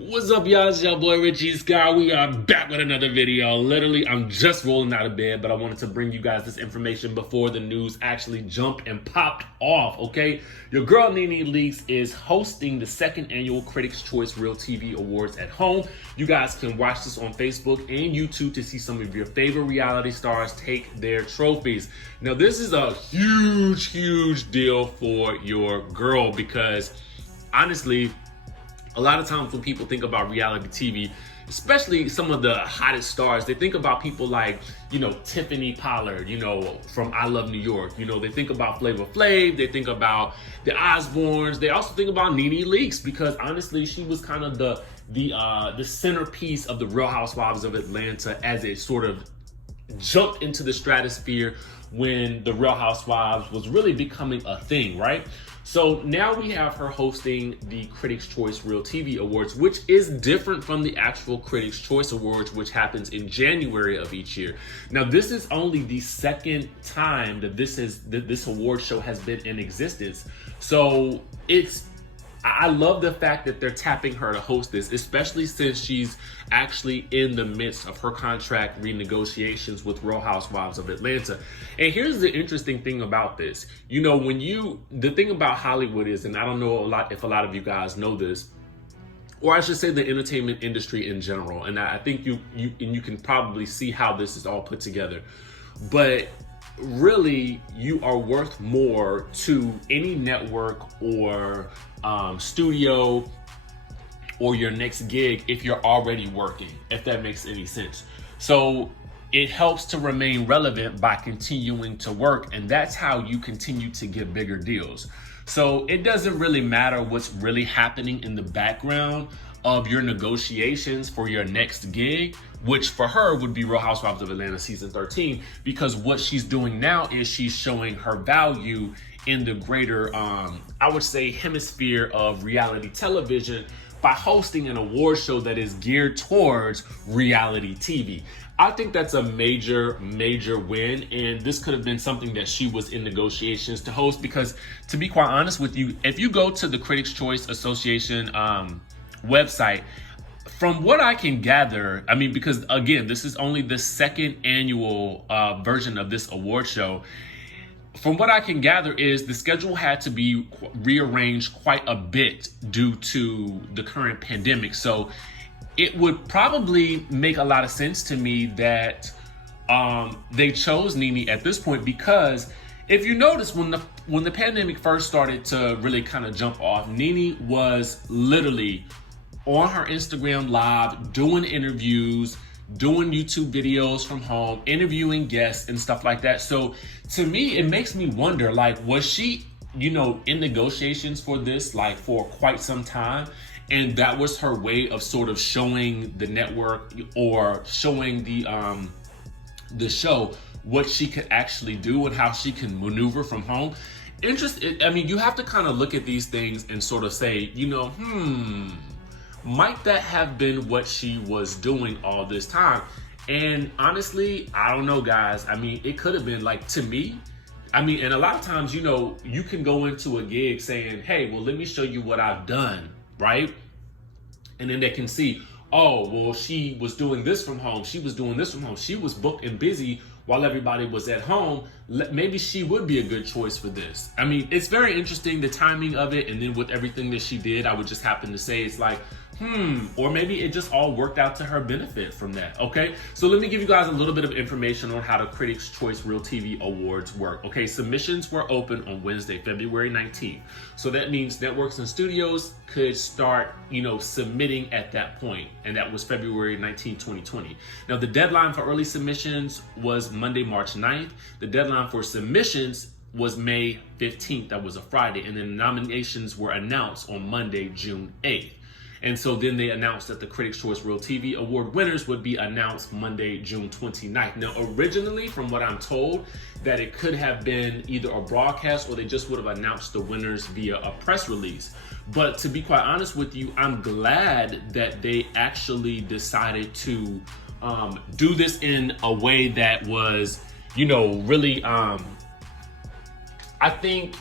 What's up, y'all? It's your boy Richie Sky. We are back with another video. Literally, I'm just rolling out of bed, but I wanted to bring you guys this information before the news actually jumped and popped off, okay? Your girl NeNe Leakes is hosting the second annual Critics' Choice Real TV Awards at home. You guys can watch this on Facebook and YouTube to see some of your favorite reality stars take their trophies. Now, this is a huge deal for your girl because, honestly, a lot of times when people think about reality TV, especially some of the hottest stars, they think about people like, Tiffany Pollard, from I Love New York. They think about Flavor Flav, they think about the Osbournes, they also think about NeNe Leakes because honestly, she was kind of the centerpiece of the Real Housewives of Atlanta as it sort of jumped into the stratosphere when the Real Housewives was really becoming a thing, right? So now we have her hosting the Critics' Choice Real TV Awards, which is different from the actual Critics' Choice Awards, which happens in January of each year. Now, this is only the second time that this award show has been in existence. So I love the fact that they're tapping her to host this, especially since she's actually in the midst of her contract renegotiations with Real Housewives of Atlanta. And here's the interesting thing about this. The thing about Hollywood is, and I don't know if a lot of you guys know this, or I should say the entertainment industry in general, and I think you can probably see how this is all put together. But really, you are worth more to any network or studio or your next gig if you're already working, if that makes any sense. So it helps to remain relevant by continuing to work, and that's how you continue to get bigger deals. So it doesn't really matter what's really happening in the background of your negotiations for your next gig, which for her would be Real Housewives of Atlanta season 13, because what she's doing now is she's showing her value in the greater, I would say, hemisphere of reality television by hosting an award show that is geared towards reality TV. I think that's a major win, and this could have been something that she was in negotiations to host because, to be quite honest with you, if you go to the Critics' Choice Association website, from what I can gather, because again, this is only the second annual version of this award show. From what I can gather is the schedule had to be rearranged quite a bit due to the current pandemic. So it would probably make a lot of sense to me that they chose NeNe at this point, because if you notice, when the pandemic first started to really kind of jump off, NeNe was literally on her Instagram Live doing interviews, doing YouTube videos from home, interviewing guests and stuff like that. So to me, it makes me wonder, was she, in negotiations for this, for quite some time? And that was her way of sort of showing the network or showing the show what she could actually do and how she can maneuver from home. You have to kind of look at these things and sort of say, might that have been what she was doing all this time? And honestly, I don't know, guys. It could have been, to me, and a lot of times, you can go into a gig saying, hey, well, let me show you what I've done, right? And then they can see, oh, well, she was doing this from home. She was doing this from home. She was booked and busy while everybody was at home. Maybe she would be a good choice for this. It's very interesting, the timing of it. And then with everything that she did, I would just happen to say it's or maybe it just all worked out to her benefit from that, okay? So let me give you guys a little bit of information on how the Critics' Choice Real TV Awards work, okay? Submissions were open on Wednesday, February 19th. So that means networks and studios could start, submitting at that point. And that was February 19, 2020. Now, the deadline for early submissions was Monday, March 9th. The deadline for submissions was May 15th. That was a Friday. And then nominations were announced on Monday, June 8th. And so then they announced that the Critics' Choice Real TV Award winners would be announced Monday, June 29th. Now, originally, from what I'm told, that it could have been either a broadcast or they just would have announced the winners via a press release. But to be quite honest with you, I'm glad that they actually decided to do this in a way that was, really, I think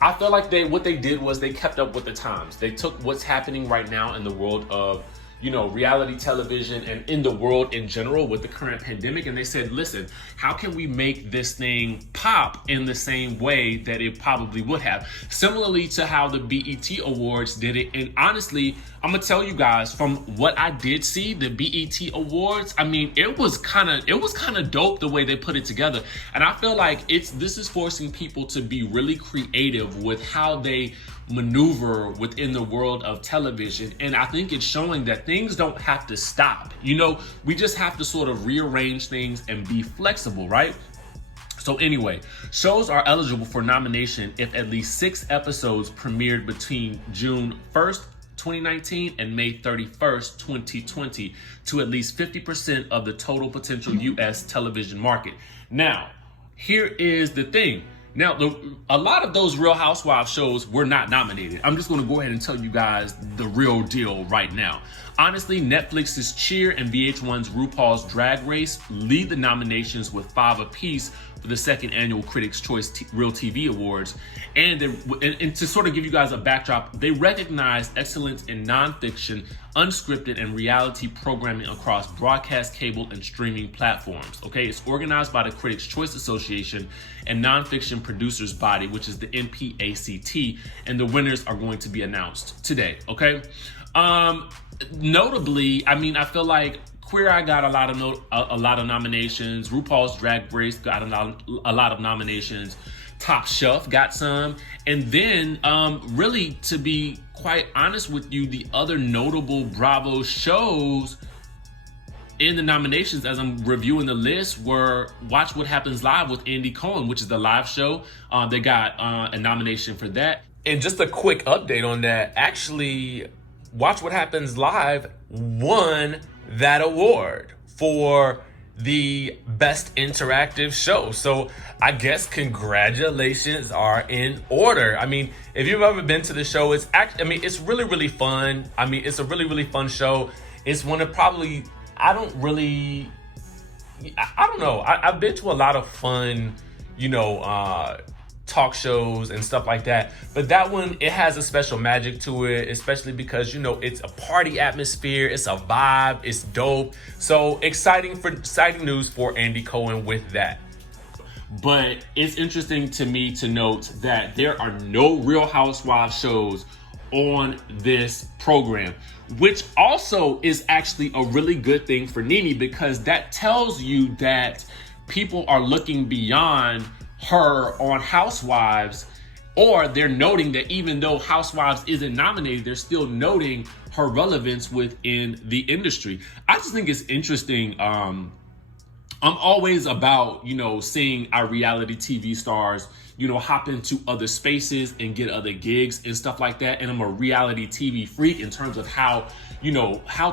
I feel like what they did was they kept up with the times. They took what's happening right now in the world of, you know, reality television and in the world in general with the current pandemic, and they said, listen, how can we make this thing pop in the same way that it probably would have? Similarly to how the BET Awards did it. And honestly, I'm gonna tell you guys, from what I did see, the BET Awards, I mean, it was kind of dope the way they put it together. And I feel like this is forcing people to be really creative with how they maneuver within the world of television. And I think it's showing that things don't have to stop. You know, we just have to sort of rearrange things and be flexible, right? So anyway, shows are eligible for nomination if at least 6 episodes premiered between June 1st, 2019 and May 31st, 2020 to at least 50% of the total potential US television market. Now, here is the thing. Now, a lot of those Real Housewives shows were not nominated. I'm just going to go ahead and tell you guys the real deal right now. Honestly, Netflix's Cheer and VH1's RuPaul's Drag Race lead the nominations with 5 apiece for the second annual Critics' Choice Real TV Awards. And to sort of give you guys a backdrop, they recognize excellence in nonfiction, unscripted, and reality programming across broadcast, cable, and streaming platforms. Okay, it's organized by the Critics' Choice Association and Nonfiction Producers Body, which is the NPACT, and the winners are going to be announced today. Okay, notably, I mean, I feel like Queer Eye got a lot of nominations. RuPaul's Drag Race got a lot of nominations. Top Chef got some. And then, really, to be quite honest with you, the other notable Bravo shows in the nominations, as I'm reviewing the list, were Watch What Happens Live with Andy Cohen, which is the live show. They got a nomination for that. And just a quick update on that. Actually, Watch What Happens Live won that award for the best interactive show. So I guess congratulations are in order. I mean, if you've ever been to the show, it's really, really fun. I mean, it's a really, really fun show. It's one of probably, I don't know. I've been to a lot of fun, talk shows and stuff like that, but that one, it has a special magic to it, especially because it's a party atmosphere, it's a vibe, it's dope. So exciting news for Andy Cohen with that. But it's interesting to me to note that there are no Real Housewives shows on this program, which also is actually a really good thing for NeNe, because that tells you that people are looking beyond her on Housewives, or they're noting that even though Housewives isn't nominated, they're still noting her relevance within the industry. I just think it's interesting. I'm always about, seeing our reality TV stars, hop into other spaces and get other gigs and stuff like that. And I'm a reality TV freak in terms of how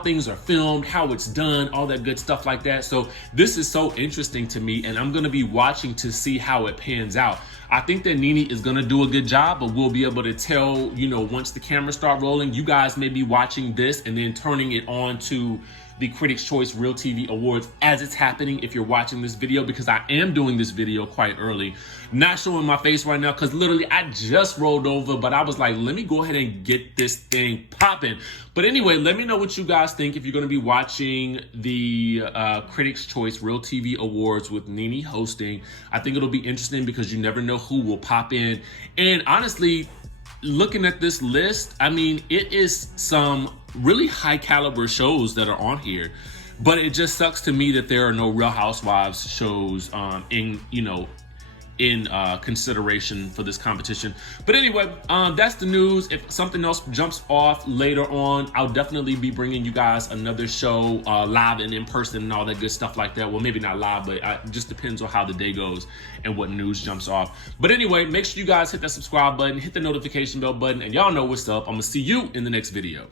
things are filmed, how it's done, all that good stuff like that. So this is so interesting to me, and I'm going to be watching to see how it pans out. I think that NeNe is going to do a good job, but we'll be able to tell, once the cameras start rolling. You guys may be watching this and then turning it on to the Critics' Choice Real TV Awards as it's happening if you're watching this video, because I am doing this video quite early. Not showing my face right now because literally I just rolled over, but I was like, let me go ahead and get this thing popping. But anyway, let me know what you guys think if you're going to be watching the Critics' Choice Real TV Awards with NeNe hosting. I think it'll be interesting because you never know who will pop in. And honestly, looking at this list, I mean, it is some really high caliber shows that are on here, but it just sucks to me that there are no Real Housewives shows in consideration for this competition. But anyway, that's the news. If something else jumps off later on, I'll definitely be bringing you guys another show live and in person and all that good stuff like that. Well, maybe not live, but it just depends on how the day goes and what news jumps off. But anyway, make sure you guys hit that subscribe button, hit the notification bell button, and y'all know what's up. I'm gonna see you in the next video.